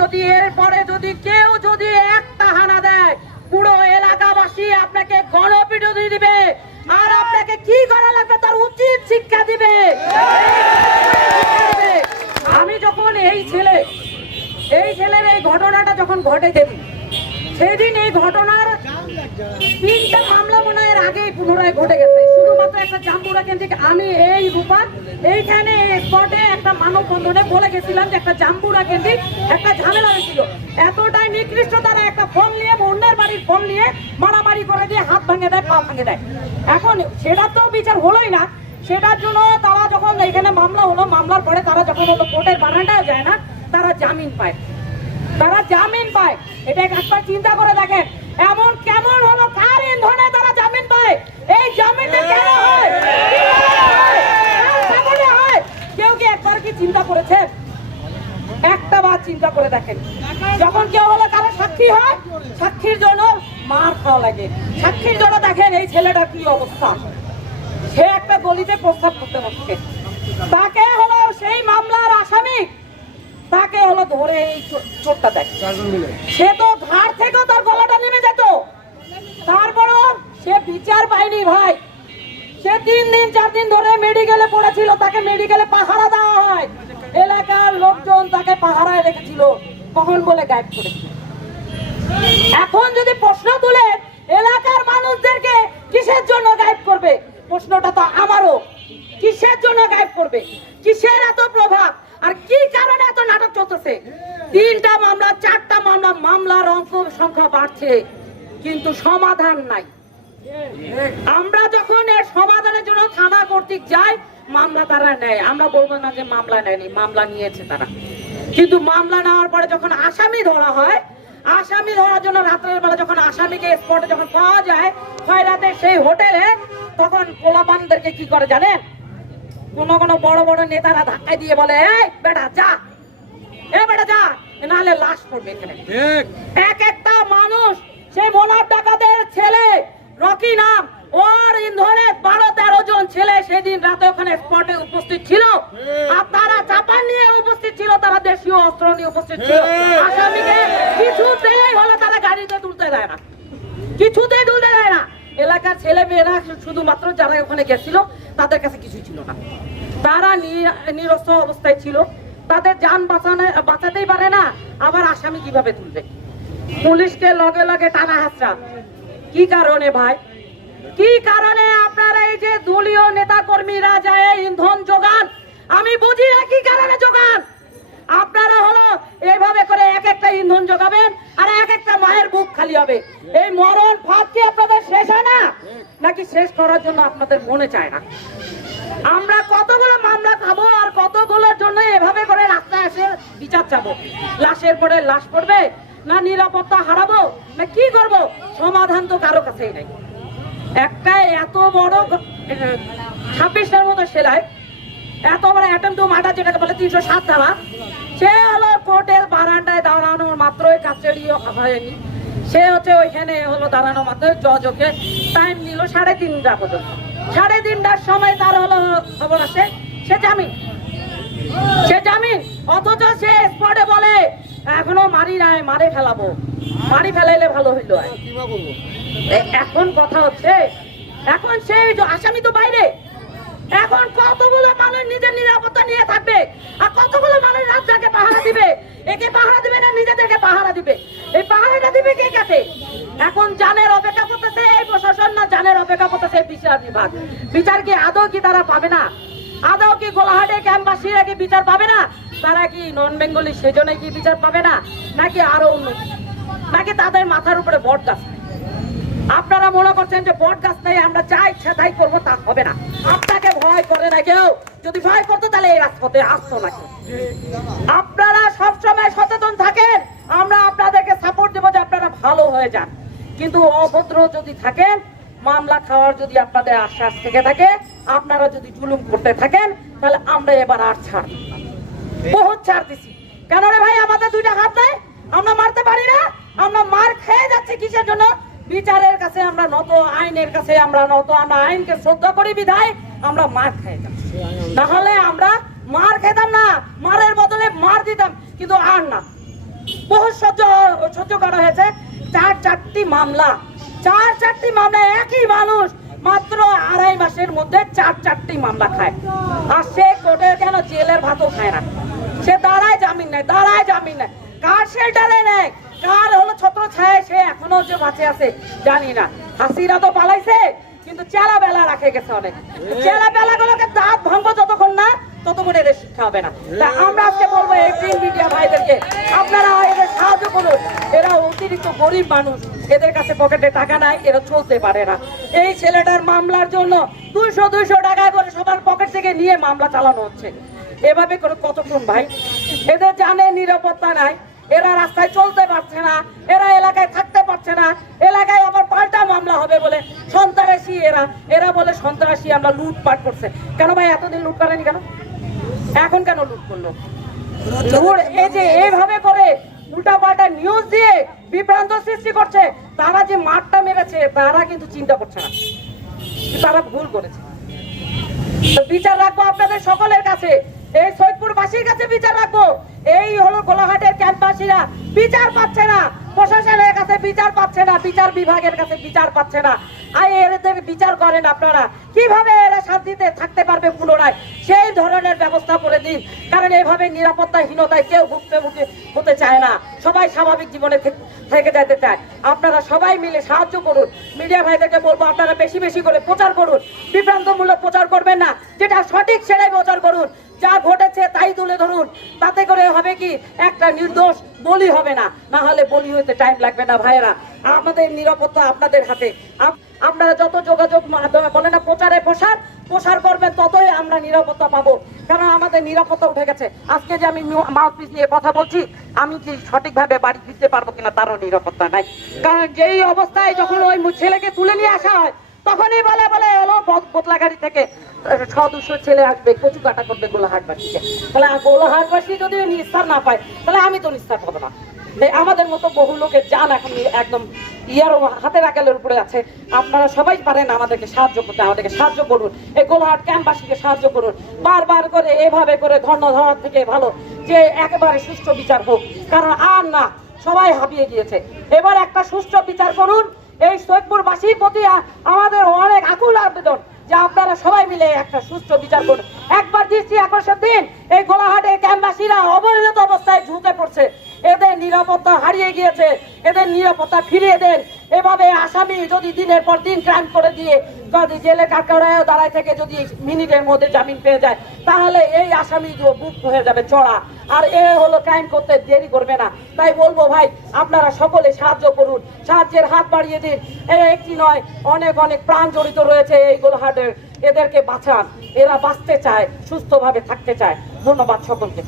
যদি এরপরে যদি কেউ যদি একটা হানা দেয়, পুরো এলাকাবাসী আপনাকে গণপিটুনি দিবে। আর আপনাকে কি করা লাগবে তার উচিত শিক্ষা দিবে। আমি যখন এই ছেলে, এই ছেলের এই ঘটনাটা যখন ঘটে যেদিন, সেদিন এই ঘটনার তিনটা মামলা মনে হয় আগেই পুনরায় ঘটে গেছে। শুধুমাত্র একটা জাম্বুরা কেন্দ্রিক আমি এই রূপা এইখানে স্পটে একটা মানববন্ধনে বলে গেছিলাম যে একটা জাম্বুরা কেন্দ্রিক একটা ঝামেলা হয়েছিল। এতটাই নিকৃষ্ট তারা একটা ফোন নিয়ে, অন্যের বাড়ির ফোন নিয়ে মারামারি করে দিয়ে হাত ভাঙে দেয়, পা ভাঙে দেয়। এখন সেটা তো বিচার হলোই না। সেটার জন্য তারা যখন এখানে মামলা হলো, মামলার পরে তারা যখন হলো কোর্টের বারান্দায় যায় না, তারা জামিন পায়। তারা জামিন পায়। এটা একবার চিন্তা করে দেখেন এমন কেমন হলো কার ইন্ধনে তারা জামিন পায় এই জামিনটা কেন হয় কার কারণে হয় কেউ কি একবার কি চিন্তা করেছে একটা বার চিন্তা করে দেখেন। যখন কেউ হলো কারও সাক্ষী হয় সাক্ষীর জন্য মার খাওয়া লাগে। সাক্ষীর জন্য দেখেন এই ছেলেটার কি অবস্থা। সে একটা গলিতে প্রস্তাব করতে বসছে। তাকে হলো সেই মামলার আসামি। তাকে হলো ধরে এই চো- চোটটা দেয় সে তো ঘাড় থেকেও তার গলাটা নেমে যেত। তারপরও সে বিচার পায়নি ভাই। সে তিন দিন চার দিন ধরে মেডিকেলে পড়েছিল। তাকে মেডিকেলে পাহারা দেওয়া লোকজন তাকে পাহারায় রেখেছিল কখন বলে গায়েব করেছিল এখন যদি প্রশ্ন তুলে, এলাকার মানুষদেরকে কিসের জন্য গায়েব করবে? প্রশ্নটা তো আমারও। কিসের জন্য গায়েব করবে? কিসের এত প্রভাব? আর কি কারণে এত নাটক চলতেছে? তিনটা মামলা, চারটা মামলা, মামলার অঙ্ক সংখ্যা বাড়ছে, কিন্তু সমাধান নাই। আমরা যখন এর সমাধানের জন্য থানা কর্তৃক যাই, মামলা তারা নেয়। আমরা বলব না যে মামলা নেয়নি, মামলা নিয়েছে তারা। কিন্তু মামলা নেওয়ার পরে যখন আসামি ধরা হয় আসামি ধরার জন্য রাত্রের বেলা যখন আসামিকে স্পটে যখন পাওয়া যায় খয়রাতে সেই হোটেলে তখন পোলাপানদেরকে কি করে জানেন? কোন কোন বড় বড় নেতারা ধাক্কায় দিয়ে বলে এই বেটা যা। এ বেটা যা। নাহলে লাশ পড়বে এখানে। এক একটা মানুষ সেই মোনার ডাকাতের ছেলে রকি নাম ওর ইন্ধনে বারো তেরো জন ছেলে সেদিন রাতে ওখানে স্পটে উপস্থিত ছিল আর তারা চাপান নিয়ে উপস্থিত ছিল তারা দেশীয় অস্ত্র নিয়ে উপস্থিত ছিল আসামিকে কিছুতেই হলো তারা গাড়িতে তুলতে দেয় না কিছুতেই তুলতে দেয় না এলাকার ছেলে মেয়েরা শুধুমাত্র যারা ওখানে গেছিল, তাদের কাছে কিছুই ছিল না। তারা নি- অবস্থায় ছিল। তাদের যান বাঁচানো, বাঁচাতেই পারে না, আবার আসামি কীভাবে তুলবে? পুলিশকে লগে লগে টানা হাসরা। কি কারণে ভাই? কি কারণে আপনারা এই যে দলীয় নেতা কর্মীরা যায় ইন্ধন যোগান? আমি বুঝি না কি কারণে যোগান? আপনারা হলো এইভাবে করে এক একটা ইন্ধন যোগাবেন আর এক একটা মায়ের বুক খালি হবে। এই মরণ ফাঁদ কি আপনাদের শেষ হয় না? নাকি শেষ করার জন্য আপনাদের মনে চায় না? আমরা কতগুলো মামলা খাব আর কতগুলোর জন্য এভাবে করে রাস্তায় এসে বিচার চাবো? লাশের পরে লাশ পড়বে না নিরাপত্তা হারাবো? না কি করব? সমাধান তো কারও কাছেই নেই। একটা এত বড় ছাব্বিশটার মতো সেলাই এত বড় অ্যাটেম টু মার্ডার যেটাকে বলে তিনশো সাত ধারা সে হলো কোর্টের বারান্দায় দাঁড়ানোর মাত্রই কাস্টাডি হয়নি সে হচ্ছে ওইখানে হলো দাঁড়ানো মাত্র জজ ওকে টাইম নিল সাড়ে তিনটা পর্যন্ত। সাড়ে তিনটার সময় তার হলো খবর আসে সে জামিন। সে জামিন অথচ সে স্পটে বলে এখনও মারি নাই মারে ফেলাবো। মারি ফেলাইলে ভালো হইল এখন কথা হচ্ছে এখন সেই যে আসামি তো বাইরে এখন কতগুলো মানুষ নিজের নিরাপত্তা নিয়ে থাকবে আর কতগুলো মানুষ রাজ্যকে পাহারা দিবে একে পাহারা দিবে না নিজেদেরকে পাহারা দিবে। এই পাহারাটা দিবে কে কাছে এখন জানের অপেক্ষা করতেছে এই প্রশাসন না জানের অপেক্ষা করতেছে বিচার বিভাগ। বিচার কি আদৌ কি তারা পাবে না? আদৌ কি গোলাহাটে ক্যাম্পবাসীরা কি বিচার পাবে না? তারা কি নন বেঙ্গলি সেজনে কি বিচার পাবে না? নাকি আরও কিছু? নাকি তাদের মাথার উপরে বট গাছ আপনারা মনে করছেন যে বট গাছ নেই, আমরা যা ইচ্ছা তাই করব, তা হবে না। আপনাকে ভয় করে না কেউ। যদি ভয় করতো তাহলে এই রাজপথে আসতো না কেউ। আপনারা সবসময় সচেতন থাকেন। আমরা আপনাদেরকে সাপোর্ট দেবো যে আপনারা ভালো হয়ে যান। কিন্তু অভদ্র যদি থাকেন, মামলা খাওয়ার যদি আপনাদের আশ্বাস থেকে থাকে, আপনারা যদি জুলুম করতে থাকেন, তাহলে আমরা এবার আর ছাড় বহুত ছাড় দিছি। কেন রে ভাই, আমাদের দুইটা হাত নেই? আমরা মারতে পারি না? আমরা মার খেয়ে যাচ্ছি কিসের জন্য? বিচারের কাছে আমরা নত, আইনের কাছে আমরা নত, আমরা আইনকে শ্রদ্ধা করি বিধায় আমরা মার খেয়ে যাচ্ছি। তাহলে আমরা মার খেতাম না, মারের বদলে মার দিতাম, কিন্তু আর না। বহু সহ্য সহ্য করা হয়েছে। চার চারটি মামলা। চার চারটি মামলা একই মানুষ মাত্র আড়াই মাসের মধ্যে চার চারটি মামলা খায়। আর সে কোর্টের কেন জেলের ভাতও খায় না? সে দাঁড়ায় জামিন নেয় দাঁড়ায় জামিন নেয়। কার শেল্টারে নেয়? কার হলো ছত্র ছায়? সে এখনও যে বাঁচে আছে জানি না। হাসিনা তো পালাইছে কিন্তু চেলা বেলা রাখে গেছে অনেক। চেলা বেলা গুলোকে দাঁত ভাঙবো যতক্ষণ না ততক্ষণ এদের শিক্ষা হবে না। তা আমরা আজকে বলব এই প্রিন্ট মিডিয়া ভাইদেরকে আপনারা এদের সাহায্য করুন। এরা অতিরিক্ত গরিব মানুষ এদের কাছে পকেটে টাকা নাই এরা চলতে পারে না। এই ছেলেটার মামলার জন্য দুইশো দুইশো টাকায় করে সবার পকেট থেকে নিয়ে মামলা চালানো হচ্ছে। এভাবে করে কতক্ষণ ভাই? এদের জানে নিরাপত্তা নাই এরা রাস্তায় চলতে পারছে না এরা এলাকায় থাকতে পারছে না এলাকায় আবার পাল্টা মামলা হবে বলে সন্ত্রাসী এরা। এরা বলে সন্ত্রাসী আমরা লুটপাট করছে। কেন ভাই এতদিন লুট করেনি কেন? এখন কেন লুট করল? এইভাবে করে উল্টা পাল্টা নিউজ দিয়ে বিভ্রান্ত সৃষ্টি করছে, তারা যে মাঠটা মেরেছে, তারা কিন্তু চিন্তা করছে না। তারা ভুল করেছে। বিচার রাখব আপনাদের সকলের কাছে। এই সৈয়দপুরবাসীর কাছে বিচার রাখব। এই হলো গোলাঘাটের ক্যাম্পাসীরা। বিচার পাচ্ছে না। প্রশাসনের কাছে বিচার পাচ্ছে না। বিচার বিভাগের কাছে বিচার পাচ্ছে না। আর এদের বিচার করেন আপনারা। কীভাবে এরা শান্তিতে থাকতে পারবে পুনরায়? সেই ধরনের ব্যবস্থা করে দিন। কারণ এইভাবে নিরাপত্তাহীনতায় কেউ ভুগতে ভুগে, হতে চায় না। সবাই স্বাভাবিক জীবনে থেকে যেতে চায়। আপনারা সবাই মিলে সাহায্য করুন। মিডিয়া ভাইদেরকে বলব, আপনারা বেশি বেশি করে প্রচার করুন। একটা নির্দোষ বলি হবে না। না হলে বলি হতে টাইম লাগবে না ভাইয়েরা। আমাদের নিরাপত্তা আপনাদের হাতে। আপ- আপনারা যত যোগাযোগ মাধ্যমে বলে না, প্রচারে প্রসার। প্রসার করবেন ততই আমরা নিরাপত্তা পাবো। কারণ আমাদের নিরাপত্তা উঠে গেছে? আজকে যে আমি মাউথপিস নিয়ে কথা বলছি, আমি কি সঠিকভাবে বাড়ি ফিরতে পারব কিনা তারও নিরাপত্তা নাই। কারণ যেই অবস্থায় যখন ওই ছেলেকে তুলে নিয়ে আসা হয় তখনই বলে বলে হলো বদ- গাড়ি থেকে ছ দুশো ছেলে আসবে, কচু কাটা করবে গোলাহাটবাসীকে তাহলে গোলাহাটবাসী যদি নিস্তার না পায়, তাহলে আমি তো নিস্তার পাবো না। আমাদের মতো বহু লোকের যান এখন একদম ইয়ার হাতের আকালের উপরে আছে। আপনারা সবাই পারেন আমাদেরকে সাহায্য করতে, আমাদেরকে সাহায্য করুন। এই গোলাহাট ক্যাম্পবাসীকে সাহায্য করুন। বারবার করে এভাবে করে ধর্ণ ধরার থেকে ভালো, যে একেবারে সুষ্ঠু বিচার হোক। কারণ আর না, সবাই হাঁপিয়ে গিয়েছে। এবার একটা সুষ্ঠু বিচার করুন এই সৈয়দপুরবাসীর প্রতি আমাদের অনেক আকুল আবেদন যে আপনারা সবাই মিলে একটা সুস্থ বিচার করুন। একবার দৃষ্টি আকর্ষণ দিন, এই গোলাহাটে ক্যাম্পবাসীরা অবহেলিত অবস্থায় ঝুঁকে পড়ছে। এদের নিরাপত্তা হারিয়ে গিয়েছে, এদের নিরাপত্তা ফিরিয়ে দেন। এভাবে আসামি যদি দিনের পর দিন ক্রাইম করে দিয়ে জেলে কাকড়ায় দাঁড়ায় থেকে যদি মিনিটের মধ্যে জামিন পেয়ে যায়, তাহলে এই আসামি বুক হয়ে যাবে চড়া। আর এ হলো ক্রাইম করতে দেরি করবে না। তাই বলব ভাই, আপনারা সকলে সাহায্য করুন। সাহায্যের হাত বাড়িয়ে দিন। একটি নয়, অনেক অনেক প্রাণ জড়িত রয়েছে এই গোলহাটের। এদেরকে বাঁচান। এরা বাঁচতে চায়, সুস্থভাবে থাকতে চায়। ধন্যবাদ সকলকে।